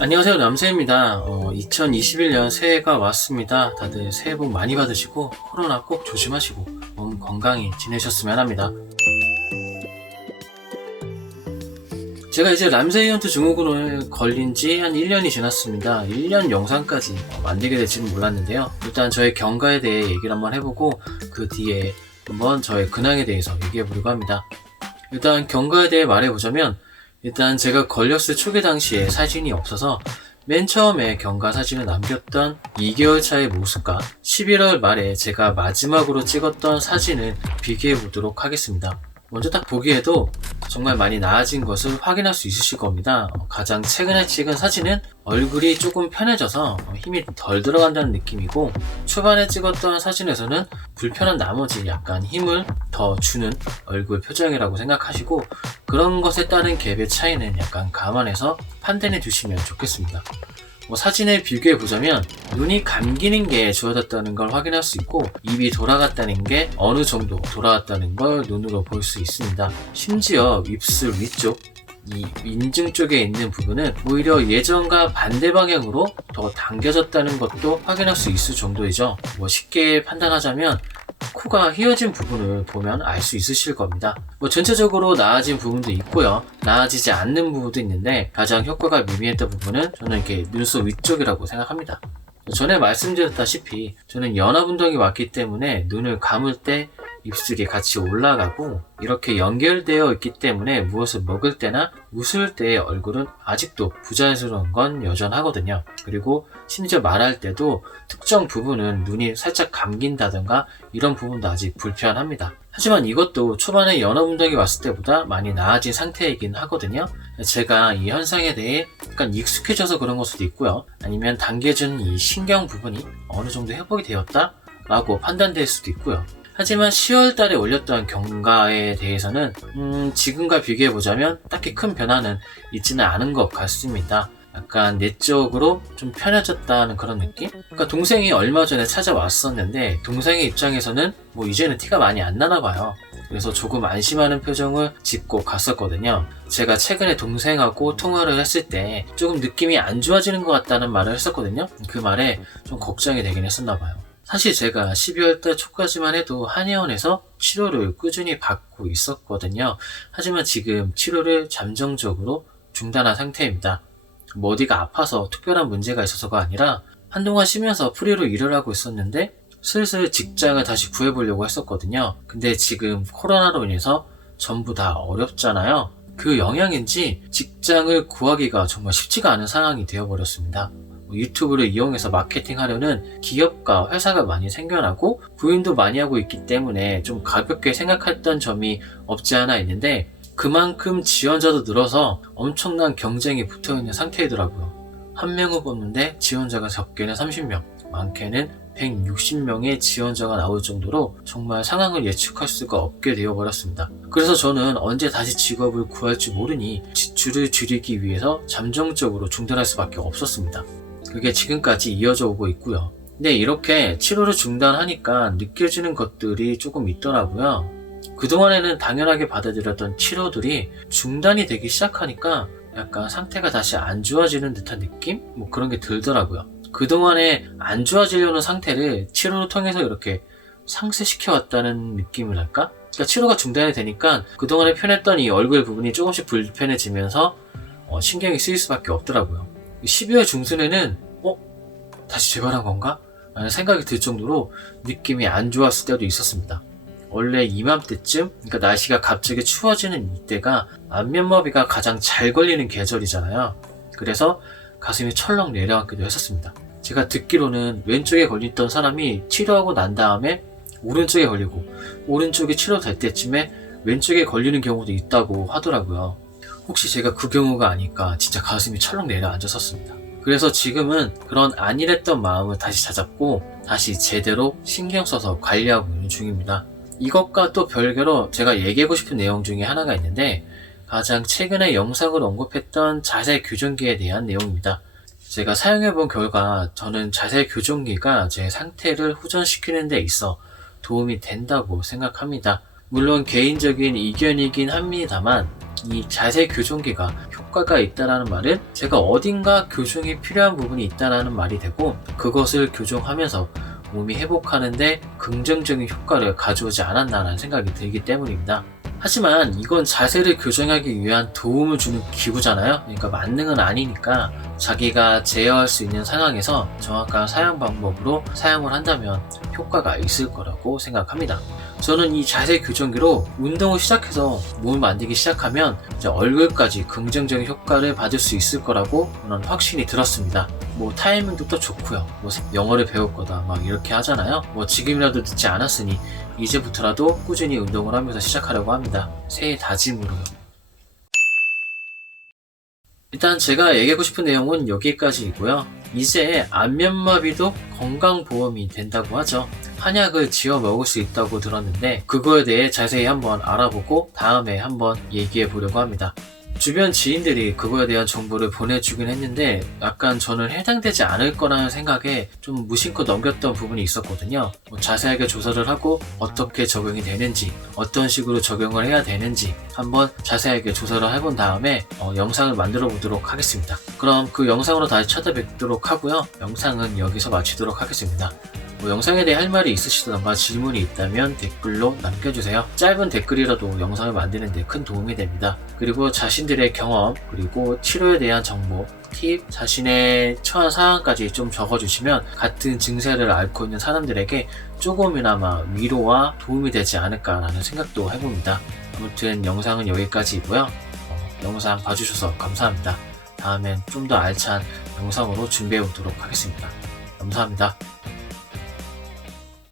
안녕하세요, 남세입니다. 2021년 새해가 왔습니다. 다들 새해 복 많이 받으시고 코로나 꼭 조심하시고 몸 건강히 지내셨으면 합니다. 제가 이제 람세이언트 증후군을 걸린 지 한 1년이 지났습니다. 1년 영상까지 만들게 될지는 몰랐는데요. 일단 저의 경과에 대해 얘기를 한번 해보고 그 뒤에 한번 저의 근황에 대해서 얘기해보려고 합니다. 일단 경과에 대해 말해보자면, 일단 제가 걸렸을 초기 당시에 사진이 없어서 맨 처음에 경과 사진을 남겼던 2개월 차의 모습과 11월 말에 제가 마지막으로 찍었던 사진을 비교해 보도록 하겠습니다. 먼저 딱 보기에도 정말 많이 나아진 것을 확인할 수 있으실 겁니다. 가장 최근에 찍은 사진은 얼굴이 조금 편해져서 힘이 덜 들어간다는 느낌이고, 초반에 찍었던 사진에서는 불편한 나머지 약간 힘을 더 주는 얼굴 표정이라고 생각하시고, 그런 것에 따른 갭의 차이는 약간 감안해서 판단해 주시면 좋겠습니다. 사진을 비교해 보자면 눈이 감기는 게 좋아졌다는 걸 확인할 수 있고, 입이 돌아갔다는 게 어느 정도 돌아왔다는 걸 눈으로 볼 수 있습니다. 심지어 입술 위쪽, 이 인중 쪽에 있는 부분은 오히려 예전과 반대 방향으로 더 당겨졌다는 것도 확인할 수 있을 정도이죠. 쉽게 판단하자면 코가 휘어진 부분을 보면 알 수 있으실 겁니다. 전체적으로 나아진 부분도 있고요, 나아지지 않는 부분도 있는데 가장 효과가 미미했던 부분은 저는 이렇게 눈썹 위쪽이라고 생각합니다. 전에 말씀드렸다시피 저는 연화분동이 왔기 때문에 눈을 감을 때 입술이 같이 올라가고, 이렇게 연결되어 있기 때문에 무엇을 먹을 때나 웃을 때의 얼굴은 아직도 부자연스러운 건 여전하거든요. 그리고 심지어 말할 때도 특정 부분은 눈이 살짝 감긴다던가 이런 부분도 아직 불편합니다. 하지만 이것도 초반에 연화분동이 왔을 때보다 많이 나아진 상태이긴 하거든요. 제가 이 현상에 대해 약간 익숙해져서 그런 걸 수도 있고요, 아니면 당겨진 이 신경 부분이 어느 정도 회복이 되었다 라고 판단될 수도 있고요. 하지만 10월 달에 올렸던 경과에 대해서는 지금과 비교해보자면 딱히 큰 변화는 있지는 않은 것 같습니다. 약간 내적으로 좀 편해졌다는 그런 느낌? 그러니까 동생이 얼마 전에 찾아왔었는데 동생의 입장에서는 이제는 티가 많이 안 나나 봐요. 그래서 조금 안심하는 표정을 짓고 갔었거든요. 제가 최근에 동생하고 통화를 했을 때 조금 느낌이 안 좋아지는 것 같다는 말을 했었거든요. 그 말에 좀 걱정이 되긴 했었나 봐요. 사실 제가 12월달 초까지만 해도 한의원에서 치료를 꾸준히 받고 있었거든요. 하지만 지금 치료를 잠정적으로 중단한 상태입니다. 어디가 아파서 특별한 문제가 있어서가 아니라 한동안 쉬면서 프리로 일을 하고 있었는데 슬슬 직장을 다시 구해보려고 했었거든요. 근데 지금 코로나로 인해서 전부 다 어렵잖아요. 그 영향인지 직장을 구하기가 정말 쉽지가 않은 상황이 되어버렸습니다. 유튜브를 이용해서 마케팅 하려는 기업과 회사가 많이 생겨나고 부인도 많이 하고 있기 때문에 좀 가볍게 생각했던 점이 없지 않아 있는데, 그만큼 지원자도 늘어서 엄청난 경쟁이 붙어있는 상태이더라고요. 한 명을 뽑는데 지원자가 적게는 30명, 많게는 160명의 지원자가 나올 정도로 정말 상황을 예측할 수가 없게 되어버렸습니다. 그래서 저는 언제 다시 직업을 구할지 모르니 지출을 줄이기 위해서 잠정적으로 중단할 수밖에 없었습니다. 그게 지금까지 이어져 오고 있고요. 근데 이렇게 치료를 중단하니까 느껴지는 것들이 조금 있더라고요. 그동안에는 당연하게 받아들였던 치료들이 중단이 되기 시작하니까 약간 상태가 다시 안 좋아지는 듯한 느낌? 그런 게 들더라고요. 그동안에 안 좋아지려는 상태를 치료를 통해서 이렇게 상쇄시켜왔다는 느낌을 할까? 그러니까 치료가 중단이 되니까 그동안에 편했던 이 얼굴 부분이 조금씩 불편해지면서 신경이 쓰일 수밖에 없더라고요. 12월 중순에는 다시 재발한 건가? 라는 생각이 들 정도로 느낌이 안 좋았을 때도 있었습니다. 원래 이맘때쯤, 그러니까 날씨가 갑자기 추워지는 이때가 안면마비가 가장 잘 걸리는 계절이잖아요. 그래서 가슴이 철렁 내려앉기도 했었습니다. 제가 듣기로는 왼쪽에 걸렸던 사람이 치료하고 난 다음에 오른쪽에 걸리고, 오른쪽이 치료될 때쯤에 왼쪽에 걸리는 경우도 있다고 하더라고요. 혹시 제가 그 경우가 아닐까 진짜 가슴이 철렁 내려앉았었습니다. 그래서 지금은 그런 안일했던 마음을 다시 다잡고 다시 제대로 신경 써서 관리하고 있는 중입니다. 이것과 또 별개로 제가 얘기하고 싶은 내용 중에 하나가 있는데, 가장 최근에 영상을 언급했던 자세 교정기에 대한 내용입니다. 제가 사용해본 결과 저는 자세 교정기가 제 상태를 호전시키는 데 있어 도움이 된다고 생각합니다. 물론 개인적인 의견이긴 합니다만 이 자세 교정기가 효과가 있다라는 말은 제가 어딘가 교정이 필요한 부분이 있다라는 말이 되고, 그것을 교정하면서 몸이 회복하는데 긍정적인 효과를 가져오지 않았나라는 생각이 들기 때문입니다. 하지만 이건 자세를 교정하기 위한 도움을 주는 기구잖아요. 그러니까 만능은 아니니까 자기가 제어할 수 있는 상황에서 정확한 사용 방법으로 사용을 한다면 효과가 있을 거라고 생각합니다. 저는 이 자세 교정기로 운동을 시작해서 몸을 만들기 시작하면 이제 얼굴까지 긍정적인 효과를 받을 수 있을 거라고 저는 확신이 들었습니다. 타이밍도 또 좋고요. 영어를 배울 거다 막 이렇게 하잖아요. 지금이라도 늦지 않았으니 이제부터라도 꾸준히 운동을 하면서 시작하려고 합니다. 새해 다짐으로요. 일단 제가 얘기하고 싶은 내용은 여기까지이고요. 이제 안면마비도 건강보험이 된다고 하죠. 한약을 지어 먹을 수 있다고 들었는데 그거에 대해 자세히 한번 알아보고 다음에 한번 얘기해 보려고 합니다. 주변 지인들이 그거에 대한 정보를 보내주긴 했는데 약간 저는 해당되지 않을 거라는 생각에 좀 무심코 넘겼던 부분이 있었거든요. 자세하게 조사를 하고 어떻게 적용이 되는지, 어떤 식으로 적용을 해야 되는지 한번 자세하게 조사를 해본 다음에 영상을 만들어 보도록 하겠습니다. 그럼 그 영상으로 다시 찾아뵙도록 하고요. 영상은 여기서 마치도록 하겠습니다. 영상에 대해 할 말이 있으시던가 질문이 있다면 댓글로 남겨주세요. 짧은 댓글이라도 영상을 만드는 데 큰 도움이 됩니다. 그리고 자신들의 경험, 그리고 치료에 대한 정보, 팁, 자신의 처한 상황까지 좀 적어주시면 같은 증세를 앓고 있는 사람들에게 조금이나마 위로와 도움이 되지 않을까라는 생각도 해봅니다. 아무튼 영상은 여기까지이고요. 영상 봐주셔서 감사합니다. 다음엔 좀 더 알찬 영상으로 준비해 보도록 하겠습니다. 감사합니다.